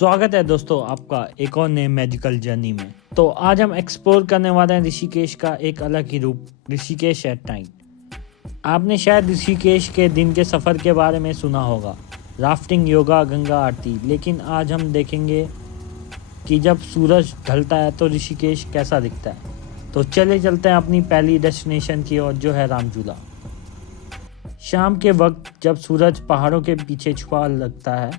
स्वागत है दोस्तों आपका एक और नए मैजिकल जर्नी में। तो आज हम एक्सप्लोर करने वाले हैं ऋषिकेश का एक अलग ही रूप, ऋषिकेश एट नाइट। आपने शायद ऋषिकेश के दिन के सफ़र के बारे में सुना होगा, राफ्टिंग, योगा, गंगा आरती, लेकिन आज हम देखेंगे कि जब सूरज ढलता है तो ऋषिकेश कैसा दिखता है। तो चले चलते हैं अपनी पहली डेस्टिनेशन की ओर, जो है राम झूला। शाम के वक्त जब सूरज पहाड़ों के पीछे छुपा लगता है,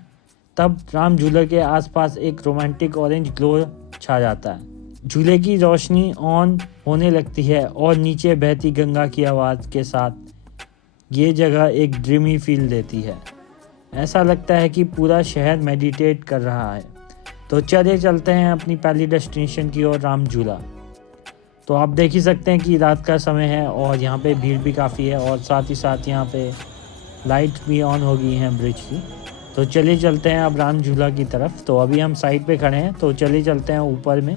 तब राम झूले के आसपास एक रोमांटिक ऑरेंज ग्लो छा जाता है। झूले की रोशनी ऑन होने लगती है और नीचे बहती गंगा की आवाज़ के साथ ये जगह एक ड्रीमी फील देती है। ऐसा लगता है कि पूरा शहर मेडिटेट कर रहा है। तो चले चलते हैं अपनी पहली डेस्टिनेशन की ओर, राम झूला। तो आप देख ही सकते हैं कि रात का समय है और यहाँ पे भीड़ भी काफ़ी है और साथ ही साथ यहाँ पे लाइट भी ऑन हो गई हैं ब्रिज की। तो चलिए चलते हैं अब राम झूला की तरफ। तो अभी हम साइड पे खड़े हैं, तो चलिए चलते हैं ऊपर में।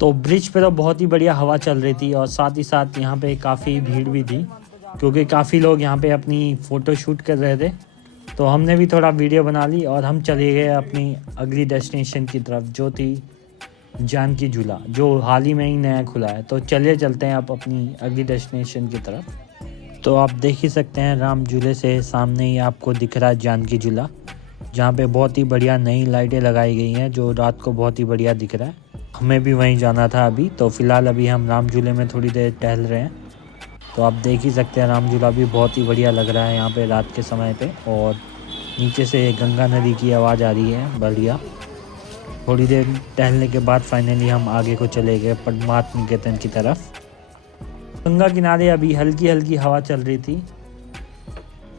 तो ब्रिज पे तो बहुत ही बढ़िया हवा चल रही थी और साथ ही साथ यहाँ पे काफ़ी भीड़ भी थी, क्योंकि काफ़ी लोग यहाँ पे अपनी फ़ोटो शूट कर रहे थे। तो हमने भी थोड़ा वीडियो बना ली और हम चले गए अपनी अगली डेस्टिनेशन की तरफ, जो थी जानकी झूला, जो हाल ही में ही नया खुला है। तो चलिए चलते हैं अब अपनी अगली डेस्टिनेशन की तरफ। तो आप देख ही सकते हैं राम झूले से सामने ही आपको दिख रहा है जानकी झूला, जहाँ पे बहुत ही बढ़िया नई लाइटें लगाई गई हैं, जो रात को बहुत ही बढ़िया दिख रहा है। हमें भी वहीं जाना था अभी। तो फ़िलहाल अभी हम राम झूले में थोड़ी देर टहल रहे हैं। तो आप देख ही सकते हैं राम झूला भी बहुत ही बढ़िया लग रहा है यहाँ पे रात के समय पे। और नीचे से गंगा नदी की आवाज़ आ रही है बढ़िया। थोड़ी देर टहलने के बाद फाइनली हम आगे को चले गए परमार्थ निकेतन की तरफ। गंगा किनारे अभी हल्की हल्की हवा चल रही थी।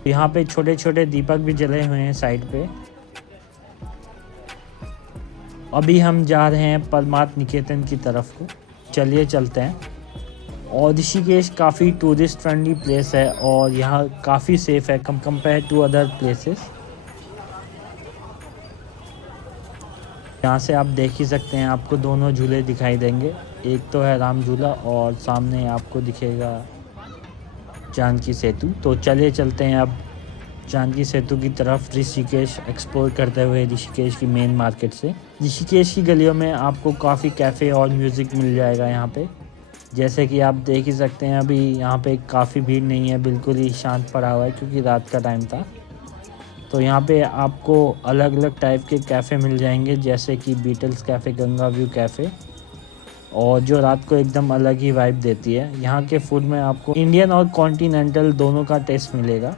यहाँ पे छोटे छोटे दीपक भी जले हुए हैं साइड पे। अभी हम जा रहे हैं परमार्थ निकेतन की तरफ को। चलिए चलते हैं। और ऋषिकेश काफ़ी टूरिस्ट फ्रेंडली प्लेस है और यहाँ काफ़ी सेफ है कंपेयर टू अदर प्लेसेस। यहाँ से आप देख ही सकते हैं, आपको दोनों झूले दिखाई देंगे। एक तो है राम झूला और सामने आपको दिखेगा जानकी सेतु। तो चलिए चलते हैं अब जानकी सेतु की तरफ, ऋषिकेश एक्सप्लोर करते हुए ऋषिकेश की मेन मार्केट से। ऋषिकेश की गलियों में आपको काफ़ी कैफ़े और म्यूज़िक मिल जाएगा यहाँ पे। जैसे कि आप देख ही सकते हैं, अभी यहाँ पे काफ़ी भीड़ नहीं है, बिल्कुल ही शांत पड़ा हुआ है क्योंकि रात का टाइम था। तो यहाँ पे आपको अलग अलग टाइप के कैफ़े मिल जाएंगे, जैसे कि Beatles cafe, Ganga view cafe, और जो रात को एकदम अलग ही वाइब देती है। यहाँ के फूड में आपको इंडियन और कॉन्टिनेंटल दोनों का टेस्ट मिलेगा।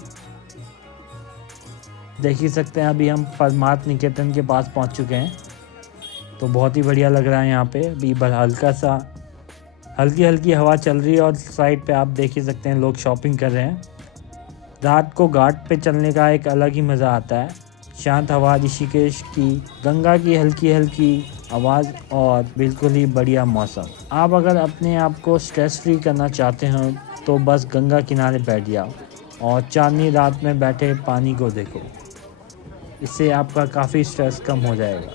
देख ही सकते हैं अभी हम परमार्थ निकेतन के पास पहुँच चुके हैं। तो बहुत ही बढ़िया लग रहा है यहाँ पे। अभी हल्का सा हल्की हल्की हवा चल रही है और साइड पे आप देख ही सकते हैं लोग शॉपिंग कर रहे हैं। रात को घाट पे चलने का एक अलग ही मज़ा आता है। शांत हवा, ऋषिकेश की गंगा की हल्की हल्की आवाज़ और बिल्कुल ही बढ़िया मौसम। आप अगर अपने आप को स्ट्रेस फ्री करना चाहते हो तो बस गंगा किनारे बैठ जाओ और चांदनी रात में बैठे पानी को देखो। इससे आपका काफ़ी स्ट्रेस कम हो जाएगा।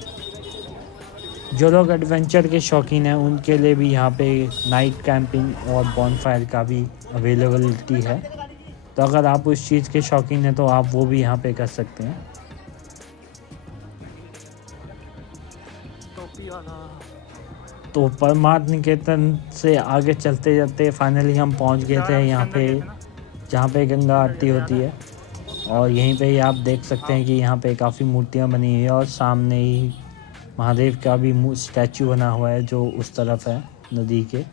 जो लोग एडवेंचर के शौकीन हैं उनके लिए भी यहाँ पे नाइट कैंपिंग और बॉनफायर का भी अवेलेबिलिटी है। तो अगर आप उस चीज़ के शौकीन हैं तो आप वो भी यहाँ पे कर सकते हैं। तो परमार्थ निकेतन से आगे चलते चलते फाइनली हम पहुँच गए थे यहाँ पे, जहाँ पे गंगा आरती होती है। और यहीं पे ही आप देख सकते हैं कि यहाँ पे काफ़ी मूर्तियाँ बनी हुई है और सामने ही महादेव का भी स्टैचू बना हुआ है जो उस तरफ है नदी के।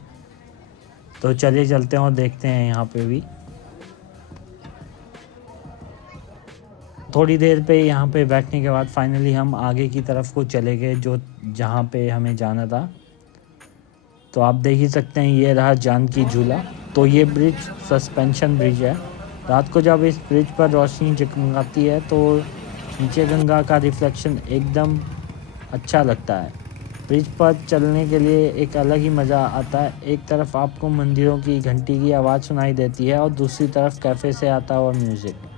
तो चलिए चलते हैं और देखते हैं यहाँ पे भी। थोड़ी देर पे यहाँ पे बैठने के बाद फाइनली हम आगे की तरफ को चले गए, जो जहाँ पे हमें जाना था। तो आप देख ही सकते हैं ये रहा जानकी झूला। तो ये ब्रिज सस्पेंशन ब्रिज है। रात को जब इस ब्रिज पर रोशनी जगमगाती है तो नीचे गंगा का रिफ्लेक्शन एकदम अच्छा लगता है। ब्रिज पर चलने के लिए एक अलग ही मज़ा आता है। एक तरफ आपको मंदिरों की घंटी की आवाज़ सुनाई देती है और दूसरी तरफ कैफ़े से आता हुआ म्यूज़िक।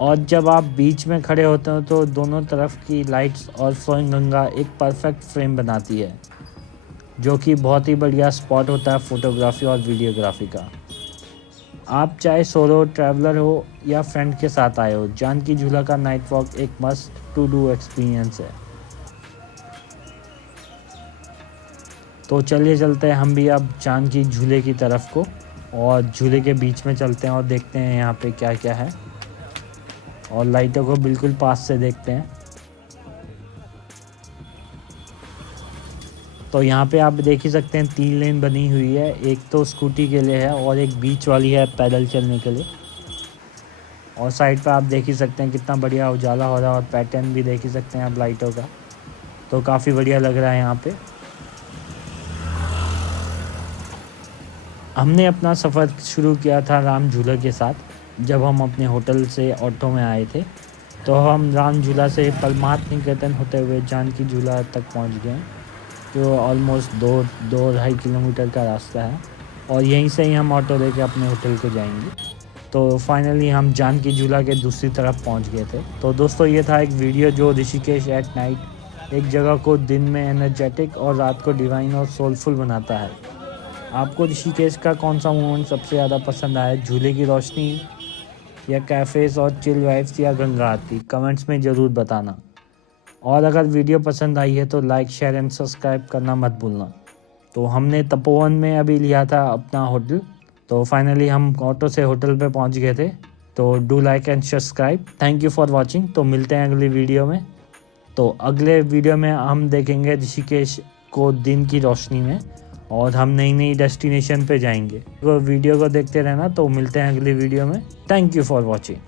और जब आप बीच में खड़े होते हो तो दोनों तरफ की लाइट्स और फ्लोइंग गंगा एक परफेक्ट फ्रेम बनाती है, जो कि बहुत ही बढ़िया स्पॉट होता है फ़ोटोग्राफी और वीडियोग्राफी का। आप चाहे सोलो ट्रैवलर हो या फ्रेंड के साथ आए हो, जानकी झूला का नाइट वॉक एक मस्ट टू डू एक्सपीरियंस है। तो चलिए चलते हैं हम भी अब जानकी झूले की तरफ को, और झूले के बीच में चलते हैं और देखते हैं यहाँ पे क्या क्या है, और लाइटों को बिल्कुल पास से देखते हैं। तो यहाँ पे आप देख ही सकते हैं 3 लेन बनी हुई है, एक तो स्कूटी के लिए है और एक बीच वाली है पैदल चलने के लिए। और साइड पे आप देख ही सकते हैं कितना बढ़िया उजाला हो रहा है, और पैटर्न भी देख ही सकते हैं आप लाइटों का, तो काफ़ी बढ़िया लग रहा है यहाँ पे। हमने अपना सफ़र शुरू किया था राम झूला के साथ, जब हम अपने होटल से ऑटो में आए थे। तो हम राम झूला से परमार्थ निकेतन होते हुए जानकी झूला तक पहुँच गए, जो ऑलमोस्ट 2-2.5 किलोमीटर का रास्ता है, और यहीं से ही हम ऑटो लेके अपने होटल को जाएंगे। तो फाइनली हम जानकी झूला के दूसरी तरफ पहुंच गए थे। तो दोस्तों ये था एक वीडियो जो ऋषिकेश एट नाइट एक जगह को दिन में एनर्जेटिक और रात को डिवाइन और सोलफुल बनाता है। आपको ऋषिकेश का कौन सा मोमेंट सबसे ज़्यादा पसंद आया, झूले की रोशनी या कैफ़ेज़ और चिल वाइब्स या गंगा आरती? कमेंट्स में ज़रूर बताना। और अगर वीडियो पसंद आई है तो लाइक शेयर एंड सब्सक्राइब करना मत भूलना। तो हमने तपोवन में अभी लिया था अपना होटल, तो फाइनली हम ऑटो से होटल पे पहुंच गए थे। तो do like and subscribe. Thank you for watching. तो मिलते हैं अगली वीडियो में। तो अगले वीडियो में हम देखेंगे ऋषिकेश को दिन की रोशनी में, और हम नई नई डेस्टिनेशन पे जाएंगे। तो वीडियो को देखते रहना। तो मिलते हैं अगली वीडियो में। Thank you for watching.